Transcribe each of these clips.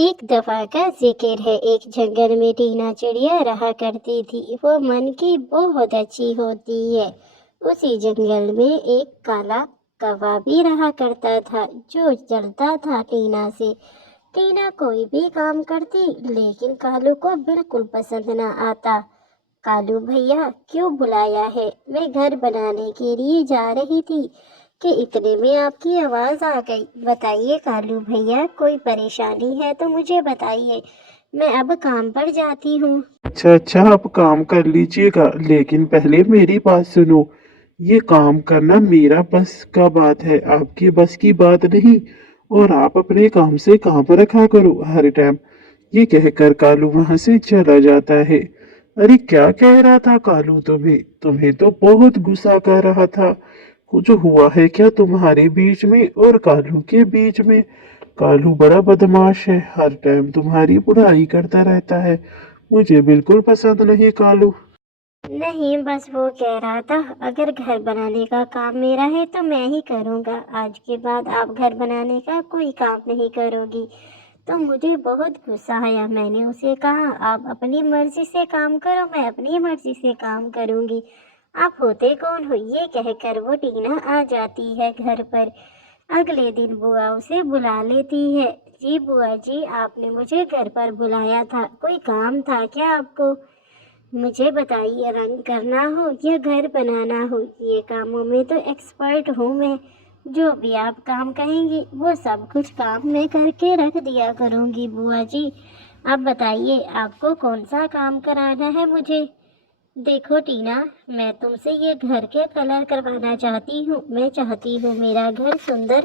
एक दफा का जिक्र है। एक जंगल में टीना चिड़िया रहा करती थी। वो मन की बहुत अच्छी होती है। उसी जंगल में एक काला कौवा भी रहा करता था, जो जलता था टीना से। टीना कोई भी काम करती, लेकिन कालू को बिल्कुल पसंद न आता। कालू भैया, क्यों बुलाया है? मैं घर बनाने के लिए जा रही थी कि इतने में आपकी आवाज आ गई। बताइए कालू भैया, कोई परेशानी है तो मुझे बताइए, मैं अब काम पर जाती हूँ। अच्छा अच्छा, आप काम कर लीजिएगा, लेकिन पहले मेरी बात सुनो। ये काम करना मेरा बस का बात है, आपकी बस की बात नहीं। और आप अपने काम से काम रखा करो हर टाइम। ये कहकर कालू वहां से चला जाता है। अरे क्या कह रहा था कालू? तुम्हें तुम्हें तो बहुत गुस्सा कर रहा था। कुछ हुआ है क्या तुम्हारे बीच में और कालू के बीच में? कालू बड़ा बदमाश है, हर टाइम तुम्हारी बुराई करता रहता है। मुझे बिल्कुल पसंद नहीं कालू। नहीं, बस वो कह रहा था अगर घर बनाने का काम मेरा है तो मैं ही करूँगा। आज के बाद आप घर बनाने का कोई काम नहीं करोगी। तो मुझे बहुत गुस्सा आया। मैंने उसे कहा आप अपनी मर्जी से काम करो, मैं अपनी मर्जी से काम करूँगी। आप होते कौन हो? ये कहकर वो टीना आ जाती है घर पर। अगले दिन बुआ उसे बुला लेती है। जी बुआ जी, आपने मुझे घर पर बुलाया था, कोई काम था क्या आपको? मुझे बताइए, रंग करना हो या घर बनाना हो, ये कामों में तो एक्सपर्ट हूँ मैं। जो भी आप काम कहेंगी वो सब कुछ काम मैं करके रख दिया करूँगी बुआ जी। अब बताइए आपको कौन सा काम कराना है मुझे। देखो टीना, मैं तुमसे ये घर के कलर करवाना चाहती हूँ। मैं चाहती हूँ मेरा घर सुंदर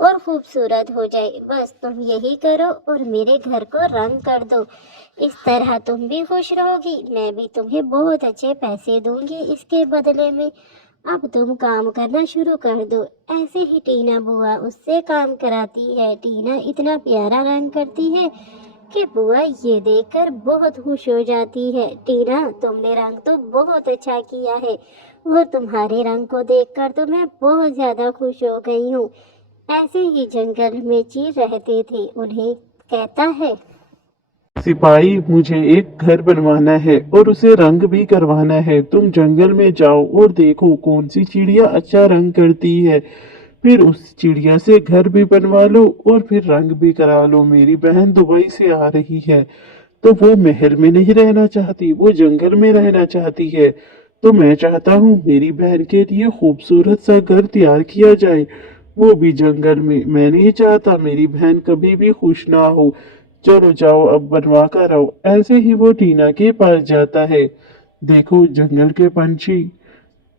और खूबसूरत हो जाए। बस तुम यही करो और मेरे घर को रंग कर दो। इस तरह तुम भी खुश रहोगी, मैं भी तुम्हें बहुत अच्छे पैसे दूंगी इसके बदले में। अब तुम काम करना शुरू कर दो। ऐसे ही टीना बुआ उससे काम कराती है। टीना इतना प्यारा रंग करती है कि बुआ ये देखकर बहुत खुश हो जाती है। टीना, तुमने रंग तो बहुत अच्छा किया है और तुम्हारे रंग को देखकर तो मैं बहुत ज्यादा खुश हो गई हूँ। ऐसे ही जंगल में चीर रहते थे। उन्हें कहता है, सिपाही, मुझे एक घर बनवाना है और उसे रंग भी करवाना है। तुम जंगल में जाओ और देखो कौन सी चिड़िया अच्छा रंग करती है। फिर उस चिड़िया से घर भी बनवा लो और फिर रंग भी करा लो। मेरी बहन दुबई से आ रही है, तो वो महल में नहीं रहना चाहती, वो जंगल में रहना चाहती है। तो मैं चाहता हूँ मेरी बहन के लिए खूबसूरत सा घर तैयार किया जाए, वो भी जंगल में। मैं नहीं चाहता मेरी बहन कभी भी खुश ना हो। चलो जाओ, अब बनवा कर आओ। ऐसे ही वो टीना के पास जाता है। देखो जंगल के पंछी,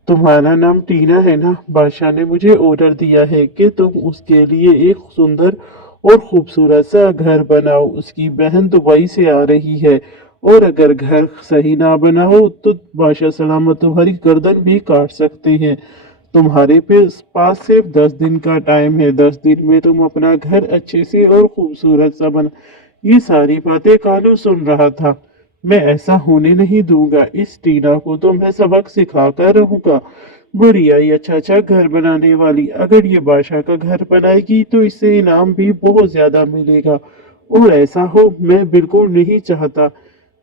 तुम्हारा नाम टीना है ना? बादशाह ने मुझे ऑर्डर दिया है कि तुम उसके लिए एक सुंदर और खूबसूरत सा घर बनाओ। उसकी बहन दुबई से आ रही है, और अगर घर सही ना बना हो तो बादशाह सलामत तुम्हारी गर्दन भी काट सकते हैं। तुम्हारे पास सिर्फ 10 दिन का टाइम है। 10 दिन में तुम अपना घर अच्छे से और खूबसूरत सा बना। ये सारी बातें कालू सुन रहा था। मैं ऐसा होने नहीं दूंगा। इस टीना को तो मैं सबक सिखा कर रहूंगा। बड़ी आई अच्छा अच्छा घर बनाने वाली। अगर ये बादशाह का घर बनाएगी तो इससे इनाम भी बहुत ज्यादा मिलेगा। और ऐसा हो मैं बिल्कुल नहीं चाहता।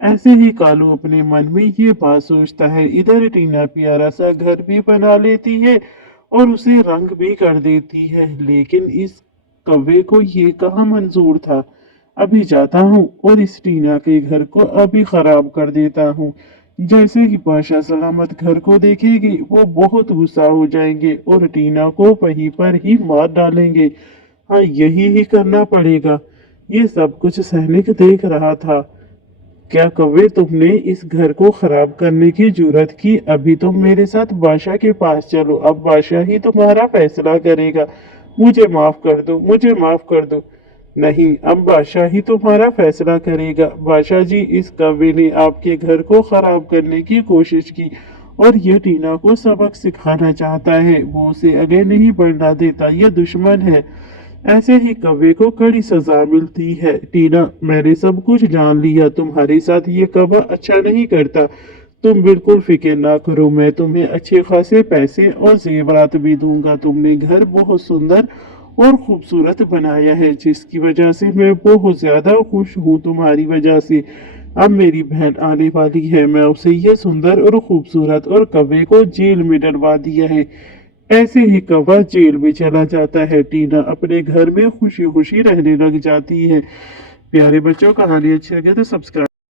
ऐसे ही कालू अपने मन में ये बात सोचता है। इधर टीना प्यारा सा घर भी बना लेती है और उसे रंग भी कर देती है। लेकिन इस कौवे को ये कहाँ मंजूर था। अभी जाता हूँ और इस टीना के घर को अभी खराब कर देता हूँ। जैसे ही बादशाह सलामत घर को देखेगी वो बहुत गुस्सा हो जाएंगे और टीना को वहीं पर ही मार डालेंगे। हाँ, यही ही करना पड़ेगा। ये सब कुछ सैनिक देख रहा था। क्या कौवे, तुमने इस घर को खराब करने की जुर्रत की? अभी तुम मेरे साथ बादशाह के पास चलो, अब बादशाह ही तुम्हारा फैसला करेगा। मुझे माफ कर दो, मुझे माफ कर दो। नहीं, अब बादशाह ही तुम्हारा फैसला करेगा। बादशाह जी, इस कौवे ने आपके घर को खराब करने की कोशिश की और ये टीना को सबक सिखाना चाहता है। वो उसे आगे नहीं बढ़ना देता, ये दुश्मन है। ऐसे ही कौवे को कड़ी सजा मिलती है। टीना, मैंने सब कुछ जान लिया। तुम्हारे साथ ये कौवा अच्छा नहीं करता। तुम बिल्कुल फिक्र ना करो, मैं तुम्हें अच्छे खासे पैसे और जेवरात भी दूंगा। तुमने घर बहुत सुंदर اور خوبصورت بنایا ہے، جس کی وجہ سے میں بہت زیادہ خوش ہوں تمہاری وجہ سے۔ اب میری بہن آنے والی ہے، میں اسے یہ سندر اور خوبصورت اور کوے کو جیل میں ڈلوا دیا ہے۔ ایسے ہی کوا جیل میں چلا جاتا ہے، ٹینا اپنے گھر میں خوشی خوشی رہنے لگ جاتی ہے۔ پیارے بچوں، کہانی اچھی لگے تو سبسکرائب